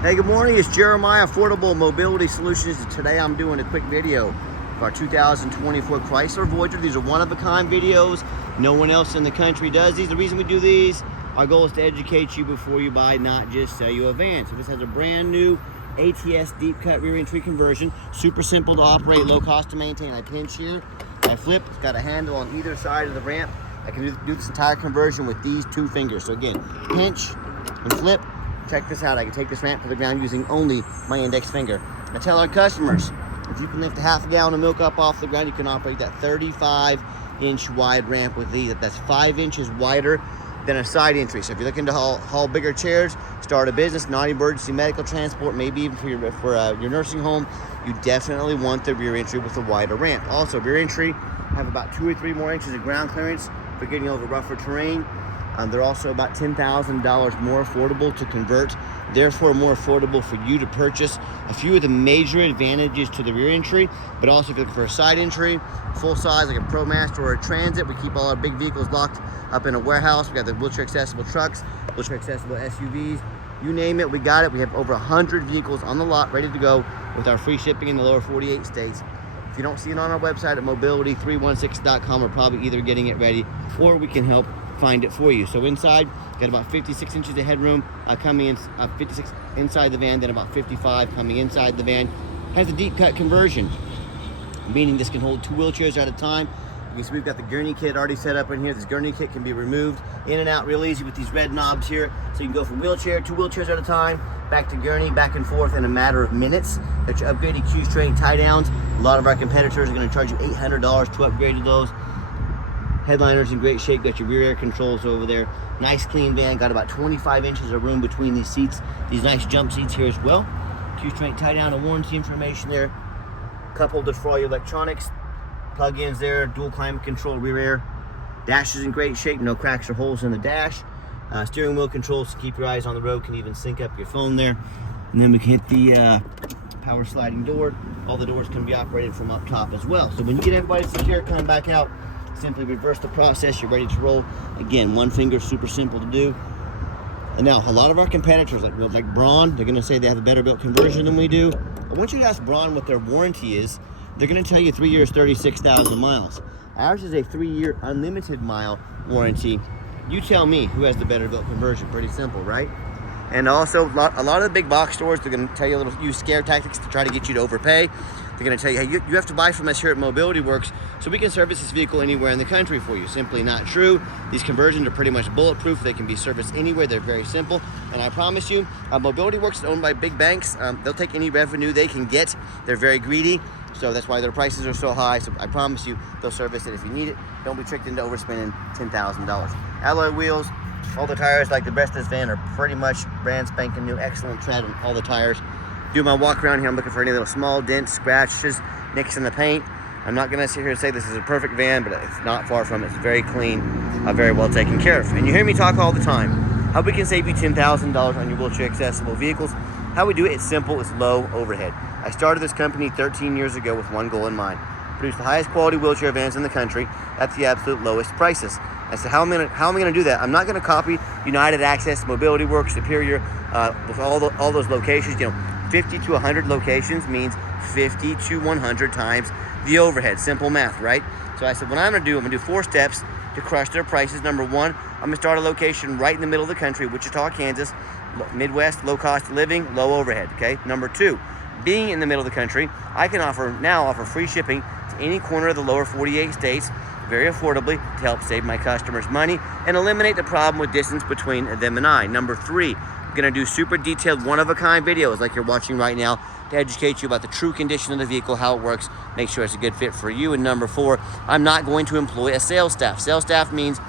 Hey, good morning. It's Jeremiah, Affordable Mobility Solutions. Today I'm doing a quick video of our 2024 Chrysler Voyager. These are one-of-a-kind videos. No one else in the country does these. The reason we do these, our goal is to educate you before you buy, not just sell you a van. So this has a brand new ATS deep cut rear entry conversion. Super simple to operate, low cost to maintain. I pinch here, I flip. It's got a handle on either side of the ramp. I can do this entire conversion with these two fingers. So again, pinch and flip. Check this out, I can take this ramp to the ground using only my index finger. I tell our customers, if you can lift a half a gallon of milk up off the ground, you can operate that 35-inch wide ramp with these. That's 5 inches wider than a side entry. So if you're looking to haul bigger chairs, start a business, non-emergency medical transport, maybe even for your nursing home, you definitely want the rear entry with a wider ramp. Also, rear entry have about 2 or 3 more inches of ground clearance for getting over rougher terrain. They're also about $10,000 more affordable to convert, therefore more affordable for you to purchase. A few of the major advantages to the rear entry, but also if you're looking for a side entry, full size like a ProMaster or a Transit, we keep all our big vehicles locked up in a warehouse. We got the wheelchair accessible trucks, wheelchair accessible SUVs, you name it, we got it. We have over 100 vehicles on the lot ready to go with our free shipping in the lower 48 states. If you don't see it on our website at mobility316.com, we're probably either getting it ready or we can help find it for you. So inside, got about 56 inches of headroom coming in, 56 inside the van, then about 55 coming inside the van. Has a deep cut conversion, meaning this can hold 2 wheelchairs at a time. You can see we've got the Gurney kit already set up in here. This Gurney kit can be removed in and out real easy with these red knobs here. So you can go from wheelchair, 2 wheelchairs at a time, back to Gurney, back and forth in a matter of minutes. Got your upgraded Q-straight tie downs. A lot of our competitors are going to charge you $800 to upgrade to those. Headliner's in great shape, got your rear air controls over there. Nice clean van, got about 25 inches of room between these seats. These nice jump seats here as well. Q-straight tie down and warranty information there. Cup holders for all your electronics. Plug-ins there, dual climate control rear air. Dash is in great shape, no cracks or holes in the dash. Steering wheel controls to keep your eyes on the road, can even sync up your phone there. And then we can hit the power sliding door. All the doors can be operated from up top as well. So when you get everybody secure, come back out. Simply reverse the process, you're ready to roll. Again, one finger, super simple to do. And now, a lot of our competitors, like Braun, they're gonna say they have a better built conversion than we do. I want you to ask Braun what their warranty is. They're gonna tell you 3 years, 36,000 miles. Ours is a 3-year unlimited mile warranty. You tell me who has the better built conversion. Pretty simple, right? And also, a lot of the big box stores, they're gonna tell you use scare tactics to try to get you to overpay. They're gonna tell you, hey, you have to buy from us here at Mobility Works so we can service this vehicle anywhere in the country for you. Simply not true. These conversions are pretty much bulletproof. They can be serviced anywhere. They're very simple. And I promise you, Mobility Works is owned by big banks. They'll take any revenue they can get. They're very greedy. So that's why their prices are so high. So I promise you, they'll service it if you need it. Don't be tricked into overspending $10,000. Alloy wheels, all the tires like the rest of this van are pretty much brand spanking new, excellent tread on all the tires. Do my walk around here, I'm looking for any little small dents, scratches, nicks in the paint. I'm not gonna sit here and say this is a perfect van, but it's not far from it. It's very clean, very well taken care of. And you hear me talk all the time, how we can save you $10,000 on your wheelchair accessible vehicles. How we do it, it's simple, it's low overhead. I started this company 13 years ago with one goal in mind: produce the highest quality wheelchair vans in the country at the absolute lowest prices. And so how am I gonna do that? I'm not gonna copy United Access, Mobility Works, Superior, with all those locations. 50 to 100 locations means 50 to 100 times the overhead. Simple math, right? So I said, what I'm gonna do 4 steps to crush their prices. Number 1, I'm gonna start a location right in the middle of the country, Wichita, Kansas, Midwest, low cost of living, low overhead, okay? Number 2, being in the middle of the country, I can offer free shipping to any corner of the lower 48 states, very affordably, to help save my customers money and eliminate the problem with distance between them and I. Number 3, I'm gonna do super detailed one-of-a-kind videos like you're watching right now to educate you about the true condition of the vehicle, how it works, make sure it's a good fit for you. And number 4, I'm not going to employ a sales staff. Sales staff means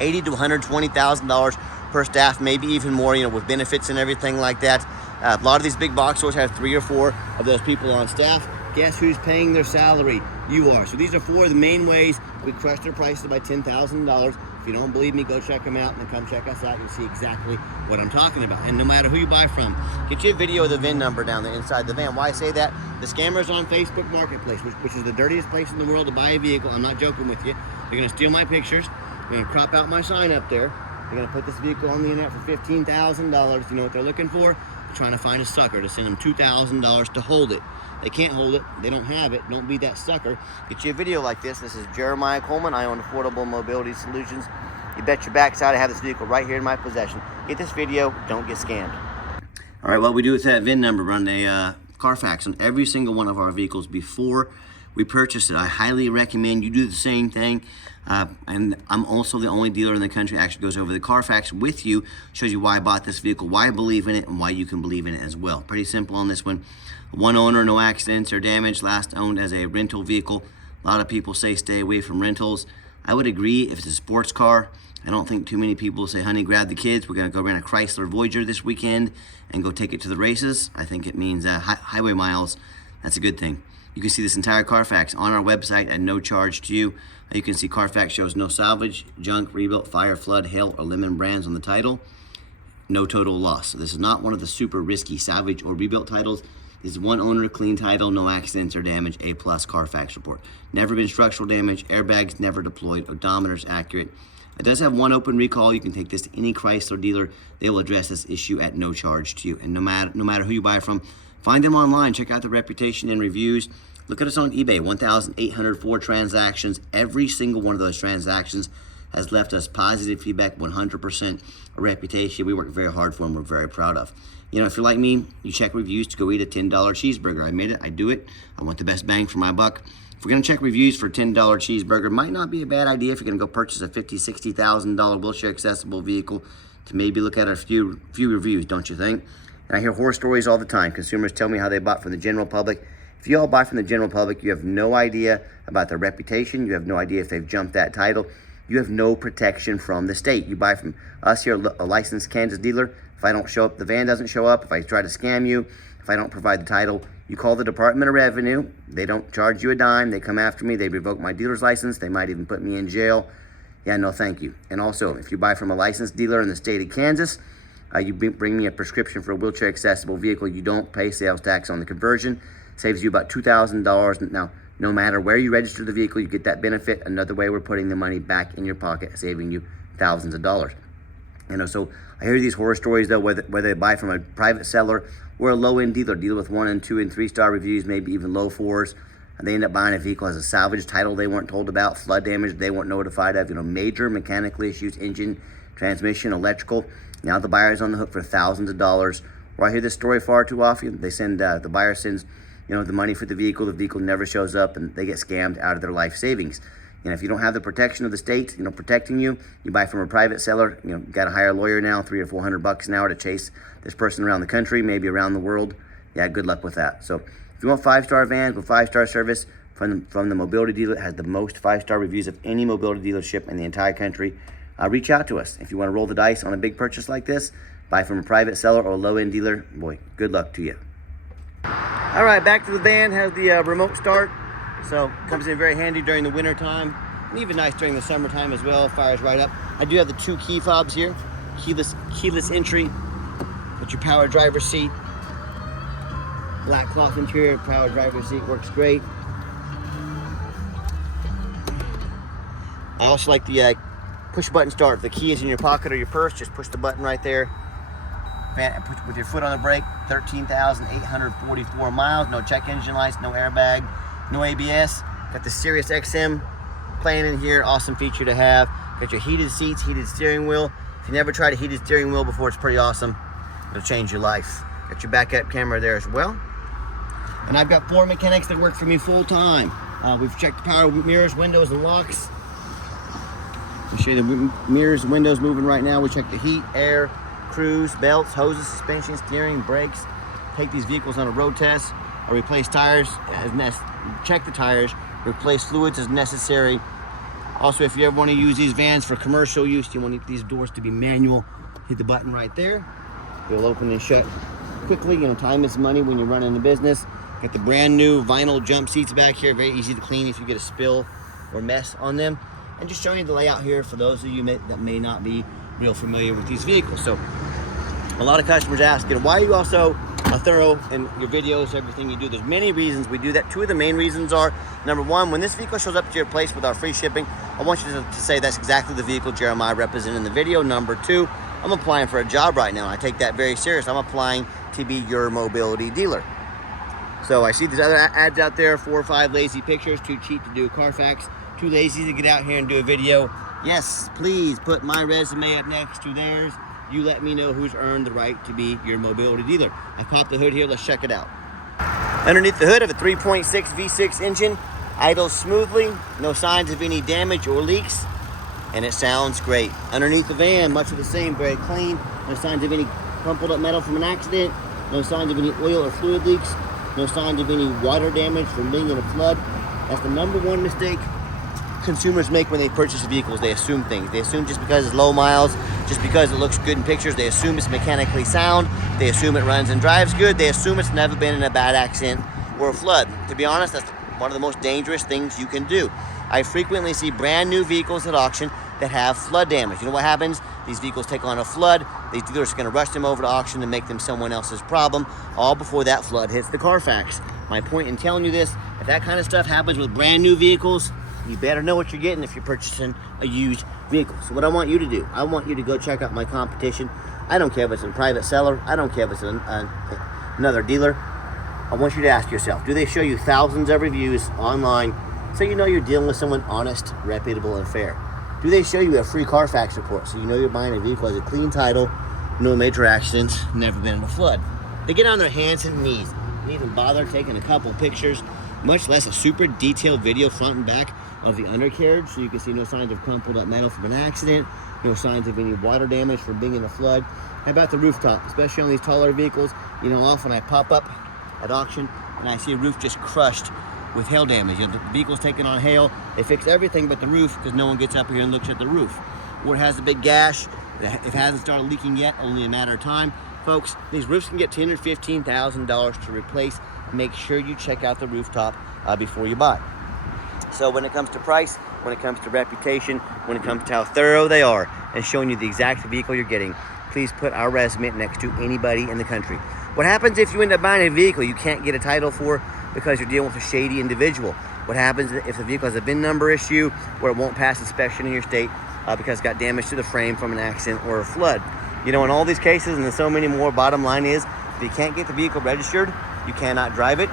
$80,000 to $120,000 per staff, maybe even more, with benefits and everything like that. A lot of these big box stores have 3 or 4 of those people on staff. Guess who's paying their salary? You are. So these are 4 of the main ways we crush their prices by $10,000. If you don't believe me, go check them out and then come check us out. You'll see exactly what I'm talking about. And no matter who you buy from, get you a video of the VIN number down there inside the van. Why I say that? The scammers on Facebook Marketplace, which is the dirtiest place in the world to buy a vehicle. I'm not joking with you. They're going to steal my pictures. They're going to crop out my sign up there. They're going to put this vehicle on the internet for $15,000. You know what they're looking for? trying to find a sucker to send them $2,000 to hold it. They can't hold it, they don't have it, don't be that sucker. Get you a video like this. This is Jeremiah Coleman. I own Affordable Mobility Solutions. You bet your backside I have this vehicle right here in my possession. Get this video, don't get scammed. All right, what we do with that VIN number, run a Carfax on every single one of our vehicles before we purchase it. I highly recommend you do the same thing. And I'm also the only dealer in the country that actually goes over the Carfax with you, shows you why I bought this vehicle, why I believe in it, and why you can believe in it as well. Pretty simple on this one. One owner, no accidents or damage, last owned as a rental vehicle. A lot of people say stay away from rentals. I would agree if it's a sports car. I don't think too many people say, honey, grab the kids. We're gonna go rent a Chrysler Voyager this weekend and go take it to the races. I think it means highway miles. That's a good thing. You can see this entire Carfax on our website at no charge to you. You can see Carfax shows no salvage, junk, rebuilt, fire, flood, hail, or lemon brands on the title. No total loss. So this is not one of the super risky salvage or rebuilt titles. This is one owner, clean title, no accidents or damage, A+ Carfax report. Never been structural damage, airbags never deployed, odometer's accurate. It does have one open recall. You can take this to any Chrysler dealer. They will address this issue at no charge to you. And no matter who you buy from, find them online. Check out the reputation and reviews. Look at us on eBay, 1,804 transactions. Every single one of those transactions has left us positive feedback, 100% a reputation we work very hard for and we're very proud of. You know, if you're like me, you check reviews to go eat a $10 cheeseburger. I made it, I do it. I want the best bang for my buck. If we're gonna check reviews for a $10 cheeseburger, might not be a bad idea if you're gonna go purchase a $50,000, $60,000 wheelchair accessible vehicle to maybe look at a few reviews, don't you think? And I hear horror stories all the time. Consumers tell me how they bought from the general public. If you all buy from the general public, you have no idea about their reputation. You have no idea if they've jumped that title. You have no protection from the state. You buy from us here, a licensed Kansas dealer. If I don't show up, the van doesn't show up. If I try to scam you, if I don't provide the title, you call the Department of Revenue. They don't charge you a dime. They come after me. They revoke my dealer's license. They might even put me in jail. Yeah, no, thank you. And also, if you buy from a licensed dealer in the state of Kansas, you bring me a prescription for a wheelchair accessible vehicle. You don't pay sales tax on the conversion. Saves you about $2,000. Now, no matter where you register the vehicle, you get that benefit. Another way we're putting the money back in your pocket, saving you thousands of dollars. You know, so I hear these horror stories though, whether they buy from a private seller or a low-end dealer with 1 and 2 and 3 star reviews, maybe even low 4s, and they end up buying a vehicle as a salvage title they weren't told about, flood damage they weren't notified of, you know, major mechanical issues, engine, transmission, electrical. Now the buyer's on the hook for thousands of dollars. Or I hear this story far too often. They send, the buyer sends, you know, the money for the vehicle never shows up and they get scammed out of their life savings. You know, if you don't have the protection of the state, you know, protecting you, you buy from a private seller, you know, got to hire a lawyer now, $300 or $400 an hour to chase this person around the country, maybe around the world. Yeah, good luck with that. So if you want 5-star vans with 5-star service from the mobility dealer that has the most 5-star reviews of any mobility dealership in the entire country, reach out to us. If you want to roll the dice on a big purchase like this, buy from a private seller or a low-end dealer, boy, good luck to you. All right, back to the van. Has the remote start, so comes in very handy during the winter time, and even nice during the summertime as well. Fires right up. I do have the 2 key fobs here, keyless entry. With your power driver seat, black cloth interior, power driver seat works great. I also like the push button start. If the key is in your pocket or your purse, just push the button right there. With your foot on the brake, 13,844 miles, no check engine lights, no airbag, no ABS. Got the Sirius XM playing in here, awesome feature to have. Got your heated seats, heated steering wheel. If you never tried a heated steering wheel before, it's pretty awesome. It'll change your life. Got your backup camera there as well. And I've got 4 mechanics that work for me full time. We've checked the power mirrors, windows, and locks. I'll show you the mirrors, windows moving right now. We check the heat, air, cruise, belts, hoses, suspension, steering, brakes. Take these vehicles on a road test or replace tires check the tires, replace fluids as necessary. Also, if you ever want to use these vans for commercial use, you want these doors to be manual, hit the button right there. It'll open and shut quickly. You know, time is money when you're running a business. Got the brand new vinyl jump seats back here, very easy to clean if you get a spill or mess on them. And just showing you the layout here for those of you that may not be real familiar with these vehicles. So a lot of customers ask, you know, why are you also thorough in your videos, everything you do? There's many reasons we do that. 2 of the main reasons are, number 1, when this vehicle shows up to your place with our free shipping, I want you to say that's exactly the vehicle Jeremiah represented in the video. Number 2, I'm applying for a job right now. I take that very serious. I'm applying to be your mobility dealer. So I see these other ads out there, 4 or 5 lazy pictures, too cheap to do a Carfax, too lazy to get out here and do a video. Yes, please put my resume up next to theirs. You let me know who's earned the right to be your mobility dealer. I popped the hood here, let's check it out. Underneath the hood of a 3.6 V6 engine, idles smoothly, no signs of any damage or leaks, and it sounds great. Underneath the van, much of the same, very clean, no signs of any crumpled up metal from an accident, no signs of any oil or fluid leaks, no signs of any water damage from being in a flood. That's the #1 mistake consumers make when they purchase vehicles. They assume things. They assume just because it's low miles, just because it looks good in pictures, they assume it's mechanically sound, they assume it runs and drives good, they assume it's never been in a bad accident or a flood. To be honest, that's one of the most dangerous things you can do. I frequently see brand new vehicles at auction that have flood damage. You know what happens? These vehicles take on a flood, these dealers are going to rush them over to auction and make them someone else's problem, all before that flood hits the Carfax. My point in telling you this, if that kind of stuff happens with brand new vehicles, you better know what you're getting if you're purchasing a used vehicle. So what I want you to do, I want you to go check out my competition. I don't care if it's a private seller, I don't care if it's another dealer. I want you to ask yourself, do they show you thousands of reviews online so you know you're dealing with someone honest, reputable, and fair? Do they show you a free Carfax report so you know you're buying a vehicle that has a clean title, no major accidents, never been in a flood? They get on their hands and knees and even bother taking a couple pictures, much less a super detailed video front and back of the undercarriage so you can see no signs of crumpled up metal from an accident, no signs of any water damage from being in a flood. How about the rooftop, especially on these taller vehicles? You know, often I pop up at auction and I see a roof just crushed with hail damage. You know, the vehicle's taking on hail, they fix everything but the roof because no one gets up here and looks at the roof. Or it has a big gash, it hasn't started leaking yet, only a matter of time. Folks, these roofs can get $10,000 or $15,000 to replace. Make sure you check out the rooftop before you buy. So when it comes to price, when it comes to reputation, when it comes to how thorough they are and showing you the exact vehicle you're getting, please put our resume next to anybody in the country. What happens if you end up buying a vehicle you can't get a title for because you're dealing with a shady individual? What happens if the vehicle has a VIN number issue where it won't pass inspection in your state because it got damage to the frame from an accident or a flood? You know, in all these cases and so many more, bottom line is, if you can't get the vehicle registered, you cannot drive it.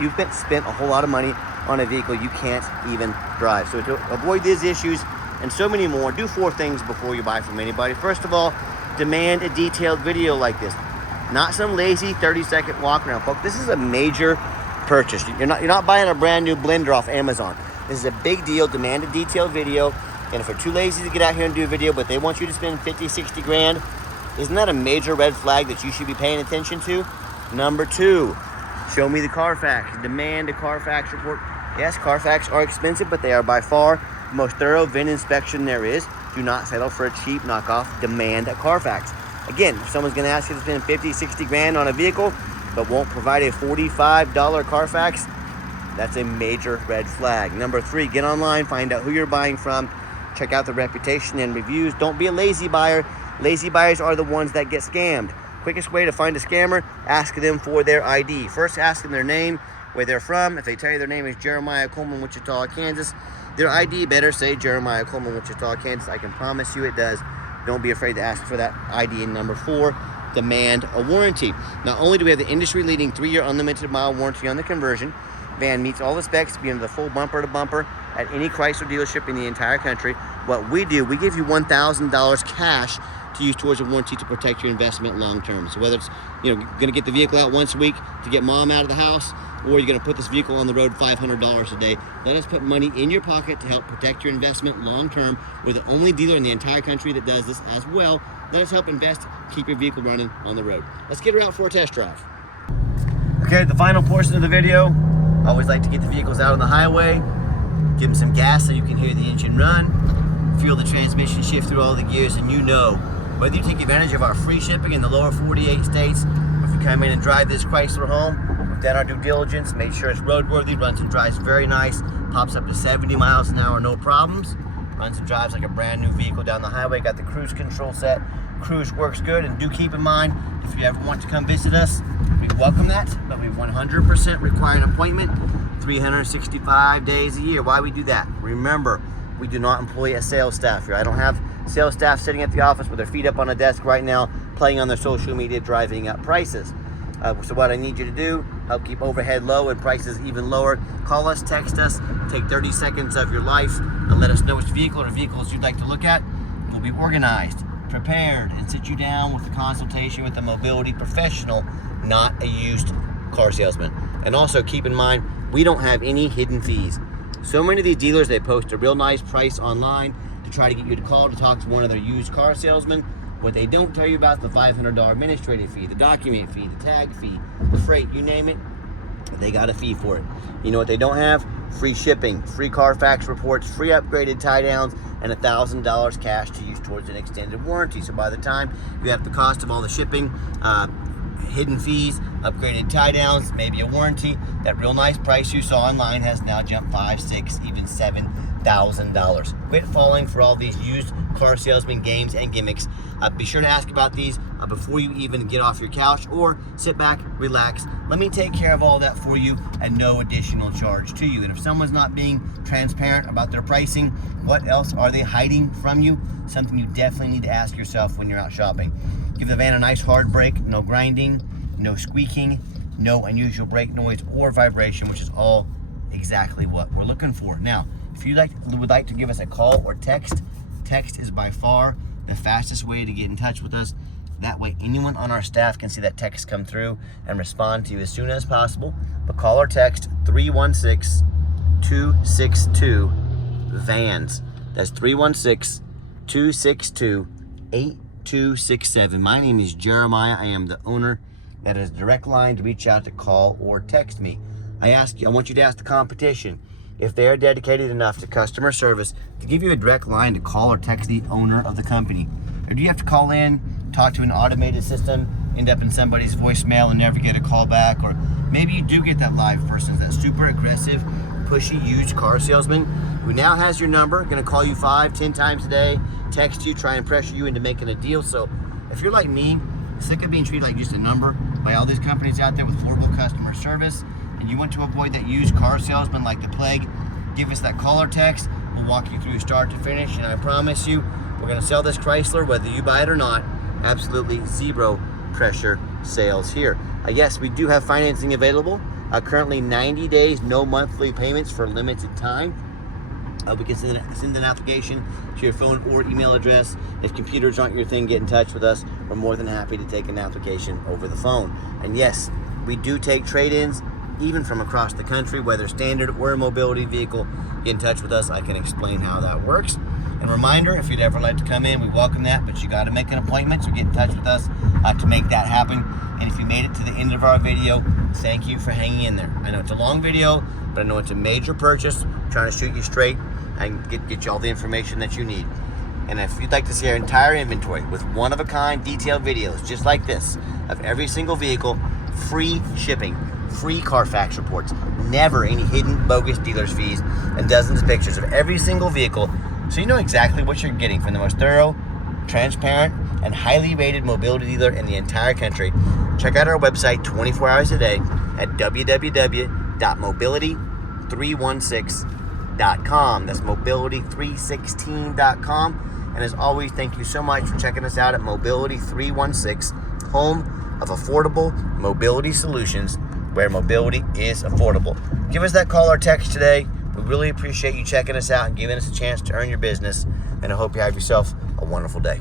You've spent a whole lot of money on a vehicle you can't even drive. So to avoid these issues and so many more, do 4 things before you buy from anybody. First of all, demand a detailed video like this. Not some lazy 30-second walk around, folks. This is a major purchase. You're not buying a brand new blender off Amazon. This is a big deal. Demand a detailed video. And if they're too lazy to get out here and do a video, but they want you to spend 50, 60 grand, isn't that a major red flag that you should be paying attention to? Number 2, show me the Carfax. Demand a Carfax report. Yes, Carfax are expensive, but they are by far the most thorough VIN inspection there is. Do not settle for a cheap knockoff. Demand a Carfax. Again, if someone's going to ask you to spend 50, 60 grand on a vehicle, but won't provide a $45 Carfax, that's a major red flag. Number 3, get online, find out who you're buying from, check out the reputation and reviews. Don't be a lazy buyer. Lazy buyers are the ones that get scammed. Quickest way to find a scammer, ask them for their ID. First, ask them their name, where they're from. If they tell you their name is Jeremiah Coleman, Wichita, Kansas, their ID better say Jeremiah Coleman, Wichita, Kansas. I can promise you it does. Don't be afraid to ask for that ID. And number 4, demand a warranty. Not only do we have the industry-leading 3-year unlimited mile warranty on the conversion, van meets all the specs to be under the full bumper-to-bumper at any Chrysler dealership in the entire country. What we do, we give you $1,000 cash to use towards a warranty to protect your investment long term. So whether it's, you know, going to get the vehicle out once a week to get mom out of the house, or you're going to put this vehicle on the road $500 a day, let us put money in your pocket to help protect your investment long term. We're the only dealer in the entire country that does this as well. Let us help invest, keep your vehicle running on the road. Let's get her out for a test drive. Okay, the final portion of the video. I always like to get the vehicles out on the highway, give them some gas so you can hear the engine run, feel the transmission shift through all the gears, and you know, whether you take advantage of our free shipping in the lower 48 states, or if you come in and drive this Chrysler home, we've done our due diligence, made sure it's roadworthy, runs and drives very nice, pops up to 70 miles an hour, no problems, runs and drives like a brand new vehicle down the highway, got the cruise control set, cruise works good. And do keep in mind, if you ever want to come visit us, we welcome that, but we 100% require an appointment 365 days a year. Why we do that? Remember, we do not employ a sales staff here. I don't have sales staff sitting at the office with their feet up on a desk right now playing on their social media, driving up prices. So what I need you to do, help keep overhead low and prices even lower, call us, text us, take 30 seconds of your life and let us know which vehicle or vehicles you'd like to look at. We'll be organized, prepared, and sit you down with a consultation with a mobility professional, not a used car salesman. And also keep in mind, we don't have any hidden fees. So many of these dealers, they post a real nice price online to try to get you to call to talk to one of their used car salesmen. What they don't tell you about is the $500 administrative fee, the document fee, the tag fee, the freight, you name it, they got a fee for it. You know what they don't have? Free shipping, free Carfax reports, free upgraded tie downs, and $1,000 cash to use towards an extended warranty. So by the time you have the cost of all the shipping, hidden fees, upgraded tie downs, maybe a warranty, that real nice price you saw online has now jumped $5,000, $6,000, even $7,000. Quit falling for all these used car salesman games and gimmicks. Be sure to ask about these before you even get off your couch, or sit back, relax. Let me take care of all that for you at no additional charge to you. And if someone's not being transparent about their pricing, what else are they hiding from you? Something you definitely need to ask yourself when you're out shopping. Give the van a nice hard brake, no grinding, no squeaking, no unusual brake noise or vibration, which is all exactly what we're looking for. Now, if you would like to give us a call or text is by far the fastest way to get in touch with us. That way anyone on our staff can see that text come through and respond to you as soon as possible. But call or text 316-262-VANS. That's 316-262-8267. My name is Jeremiah. I am the owner. That is a direct line to reach out to call or text me. I want you to ask the competition if they are dedicated enough to customer service to give you a direct line to call or text the owner of the company. Or do you have to call in, talk to an automated system, end up in somebody's voicemail and never get a call back? Or maybe you do get that live person, that super aggressive, pushy used car salesman who now has your number, gonna call you 5-10 times a day, text you, try and pressure you into making a deal. So if you're like me, sick of being treated like just a number by all these companies out there with horrible customer service, and you want to avoid that used car salesman like the plague, give us that call or text. We'll walk you through start to finish, and I promise you, we're gonna sell this Chrysler whether you buy it or not. Absolutely zero pressure sales here. Yes, we do have financing available. Currently 90 days, no monthly payments for a limited time. We can send an application to your phone or email address. If computers aren't your thing, get in touch with us. We're more than happy to take an application over the phone. And yes, we do take trade-ins, even from across the country, whether standard or a mobility vehicle. Get in touch with us. I can explain how that works. And reminder, if you'd ever like to come in, we welcome that, but you got to make an appointment, so get in touch with us to make that happen. And if you made it to the end of our video, thank you for hanging in there. I know it's a long video, but I know it's a major purchase. I'm trying to shoot you straight and get you all the information that you need. And if you'd like to see our entire inventory with one-of-a-kind detailed videos just like this of every single vehicle, free shipping, free Carfax reports, never any hidden bogus dealer's fees, and dozens of pictures of every single vehicle, so you know exactly what you're getting from the most thorough, transparent, and highly rated mobility dealer in the entire country. Check out our website 24 hours a day at www.mobility316.com. That's mobility316.com. And as always, thank you so much for checking us out at Mobility 316, home of affordable mobility solutions, where mobility is affordable. Give us that call or text today. We really appreciate you checking us out and giving us a chance to earn your business. And I hope you have yourself a wonderful day.